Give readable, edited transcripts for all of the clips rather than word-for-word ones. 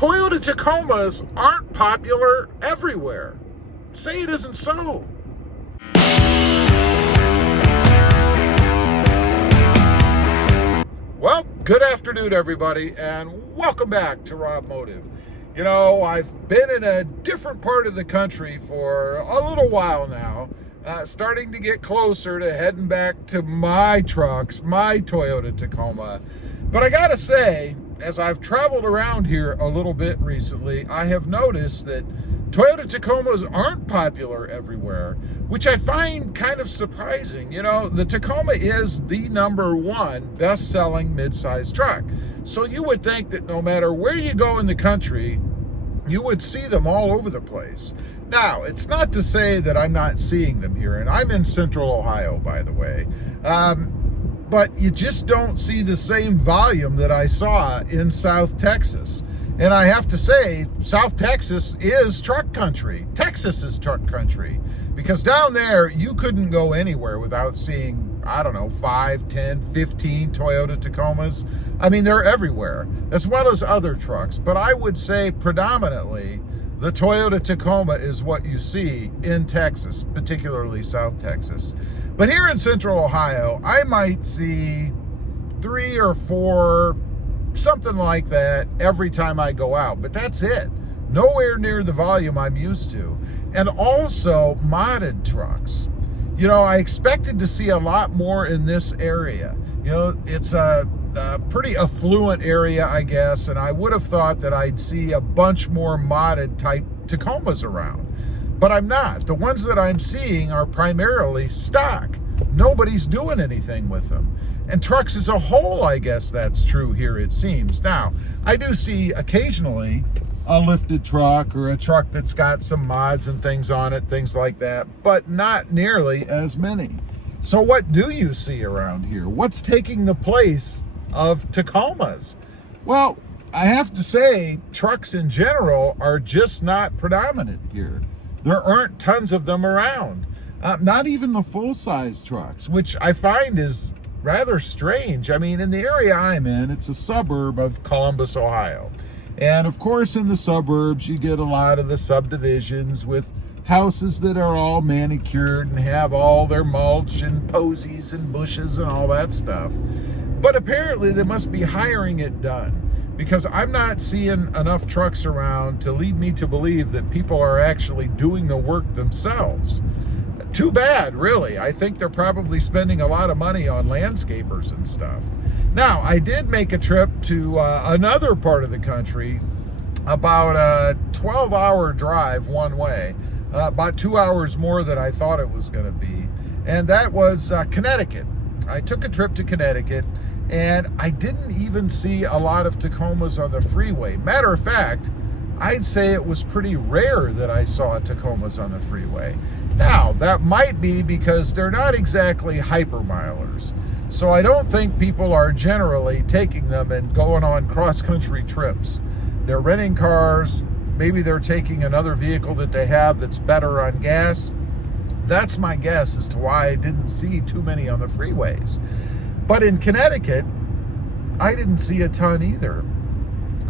Toyota Tacomas aren't popular everywhere. Say it isn't so. Well, good afternoon, everybody, and welcome back to Robmotive. You know, I've been in a different part of the country for a little while now, starting to get closer to heading back to my trucks, my Toyota Tacoma. But I gotta say, as I've traveled around here a little bit recently, I have noticed that Toyota Tacomas aren't popular everywhere, which I find kind of surprising. You know, the Tacoma is the #1 best-selling mid-size truck. So you would think that no matter where you go in the country, you would see them all over the place. Now, it's not to say that I'm not seeing them here, and I'm in Central Ohio, by the way. But you just don't see the same volume that I saw in South Texas. And I have to say, South Texas is truck country. Texas is truck country. Because down there, you couldn't go anywhere without seeing, I don't know, 5, 10, 15 Toyota Tacomas. I mean, they're everywhere, as well as other trucks. But I would say predominantly, the Toyota Tacoma is what you see in Texas, particularly South Texas. But here in Central Ohio, I might see 3 or 4, something like that, every time I go out. But that's it. Nowhere near the volume I'm used to. And also modded trucks. You know, I expected to see a lot more in this area. You know, it's a pretty affluent area, I guess, and I would have thought that I'd see a bunch more modded type Tacomas around. But I'm not. The ones that I'm seeing are primarily stock. Nobody's doing anything with them. And trucks as a whole, I guess that's true here, it seems. Now, I do see occasionally a lifted truck or a truck that's got some mods and things on it, things like that, but not nearly as many. So what do you see around here? What's taking the place of Tacomas? Well, I have to say, trucks in general are just not predominant here. There aren't tons of them around. Not even the full-size trucks, which I find is rather strange. I mean, in the area I'm in, it's a suburb of Columbus, Ohio. And of course, in the suburbs, you get a lot of the subdivisions with houses that are all manicured and have all their mulch and posies and bushes and all that stuff. But apparently they must be hiring it done, because I'm not seeing enough trucks around to lead me to believe that people are actually doing the work themselves. Too bad, really. I think they're probably spending a lot of money on landscapers and stuff. Now, I did make a trip to another part of the country, about a 12-hour drive one way, about 2 hours more than I thought it was going to be, and that was Connecticut. I took a trip to Connecticut, and I didn't even see a lot of Tacomas on the freeway. Matter of fact, I'd say it was pretty rare that I saw Tacomas on the freeway. Now, that might be because they're not exactly hypermilers. So I don't think people are generally taking them and going on cross-country trips. They're renting cars. Maybe they're taking another vehicle that they have that's better on gas. That's my guess as to why I didn't see too many on the freeways. But in Connecticut, I didn't see a ton either.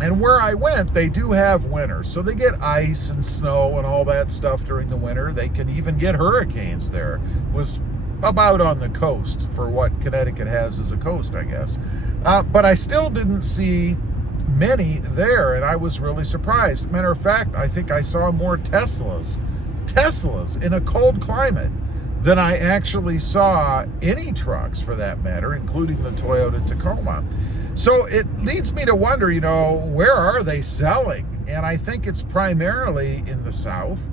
And where I went, they do have winter. So they get ice and snow and all that stuff during the winter. They can even get hurricanes there. It was about on the coast for what Connecticut has as a coast, I guess. But I still didn't see many there, and I was really surprised. Matter of fact, I think I saw more Teslas in a cold climate than I actually saw any trucks, for that matter, including the Toyota Tacoma. So it leads me to wonder, you know, where are they selling? And I think it's primarily in the South.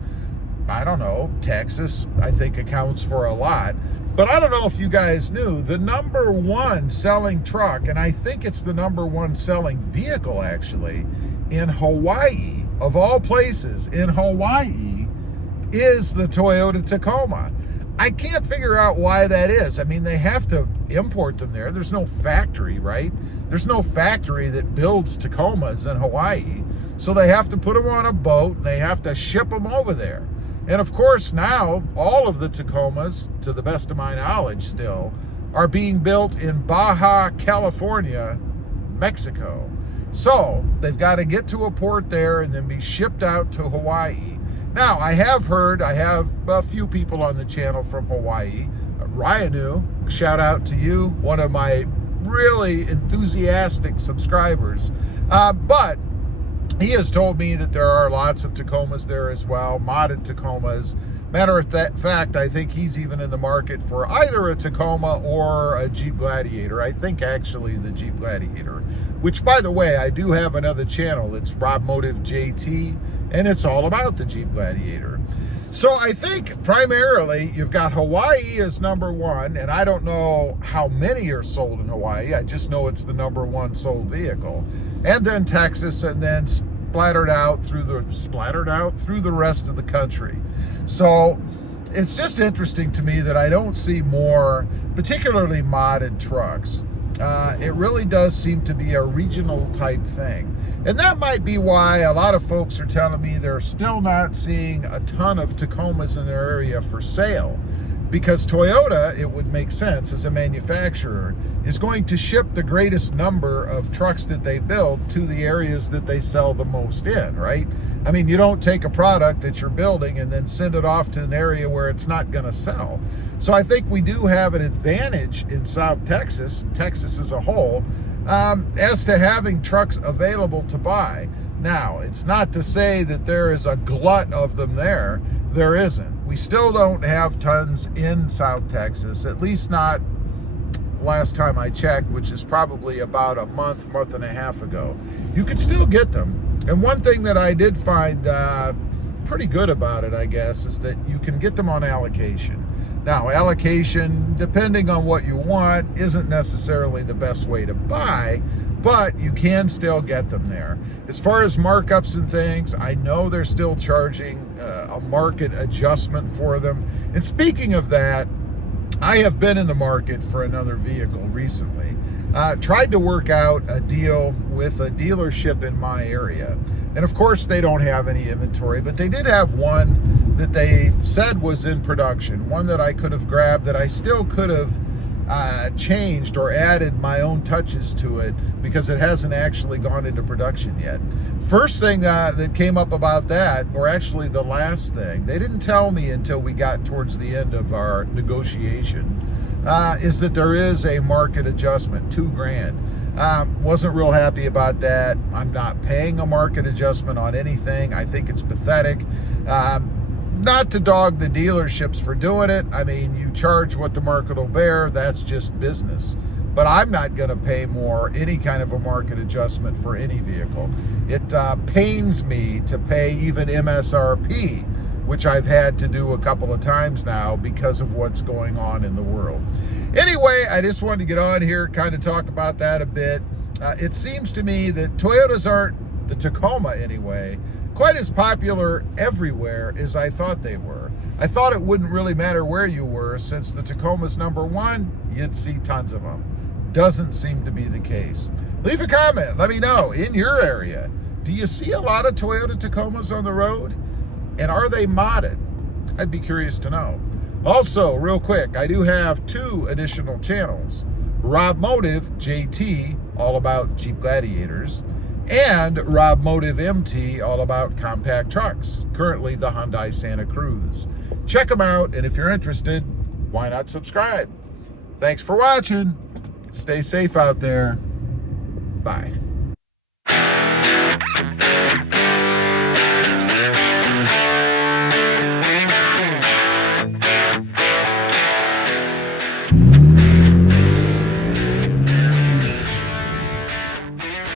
I don't know, Texas, I think, accounts for a lot. But I don't know if you guys knew, the #1 selling truck, and I think it's the #1 selling vehicle, actually, in Hawaii, of all places, in Hawaii, is the Toyota Tacoma. I can't figure out why that is. I mean, they have to import them there. There's no factory, right? There's no factory that builds Tacomas in Hawaii. So they have to put them on a boat and they have to ship them over there. And of course now, all of the Tacomas, to the best of my knowledge still, are being built in Baja California, Mexico. So they've got to get to a port there and then be shipped out to Hawaii. Now, I have a few people on the channel from Hawaii. Ryanu, shout out to you, one of my really enthusiastic subscribers. But he has told me that there are lots of Tacomas there as well, modded Tacomas. Matter of fact, I think he's even in the market for either a Tacoma or a Jeep Gladiator. I think actually the Jeep Gladiator, which, by the way, I do have another channel. It's Robmotive JT, and it's all about the Jeep Gladiator. So I think primarily you've got Hawaii as number one, and I don't know how many are sold in Hawaii. I just know it's the number one sold vehicle. And then Texas, and then splattered out through the rest of the country. So it's just interesting to me that I don't see more particularly modded trucks. It really does seem to be a regional type thing. And that might be why a lot of folks are telling me they're still not seeing a ton of Tacomas in their area for sale. Because Toyota, it would make sense as a manufacturer, is going to ship the greatest number of trucks that they build to the areas that they sell the most in, right? I mean, you don't take a product that you're building and then send it off to an area where it's not going to sell. So I think we do have an advantage in South Texas as a whole, as to having trucks available to buy. Now, it's not to say that there is a glut of them there. There isn't. We still don't have tons in South Texas, at least not last time I checked, which is probably about a month and a half ago. You could still get them. And one thing that I did find pretty good about it, I guess, is that you can get them on allocation. Now, allocation, depending on what you want, isn't necessarily the best way to buy, but you can still get them there. As far as markups and things, I know they're still charging a market adjustment for them. And speaking of that, I have been in the market for another vehicle recently. Tried to work out a deal with a dealership in my area. And of course, they don't have any inventory, but they did have one that they said was in production, one that I could have grabbed that I still could have changed or added my own touches to it because it hasn't actually gone into production yet. First thing that came up about that, or actually the last thing, they didn't tell me until we got towards the end of our negotiation, is that there is a market adjustment, $2,000. Wasn't real happy about that. I'm not paying a market adjustment on anything. I think it's pathetic. Not to dog the dealerships for doing it. I mean, you charge what the market will bear. That's just business. But I'm not going to pay any kind of a market adjustment for any vehicle. It pains me to pay even MSRP, which I've had to do a couple of times now because of what's going on in the world. Anyway, I just wanted to get on here, kind of talk about that a bit. It seems to me that Toyotas aren't, the Tacoma anyway, quite as popular everywhere as I thought they were. I thought it wouldn't really matter where you were, since the Tacoma's number one, you'd see tons of them. Doesn't seem to be the case. Leave a comment, let me know, in your area, do you see a lot of Toyota Tacomas on the road? And are they modded? I'd be curious to know. Also, real quick, I do have 2 additional channels. Robmotive JT, all about Jeep Gladiators, and Robmotive MT, all about compact trucks, currently the Hyundai Santa Cruz. Check them out, and if you're interested, why not subscribe? Thanks for watching. Stay safe out there. Bye.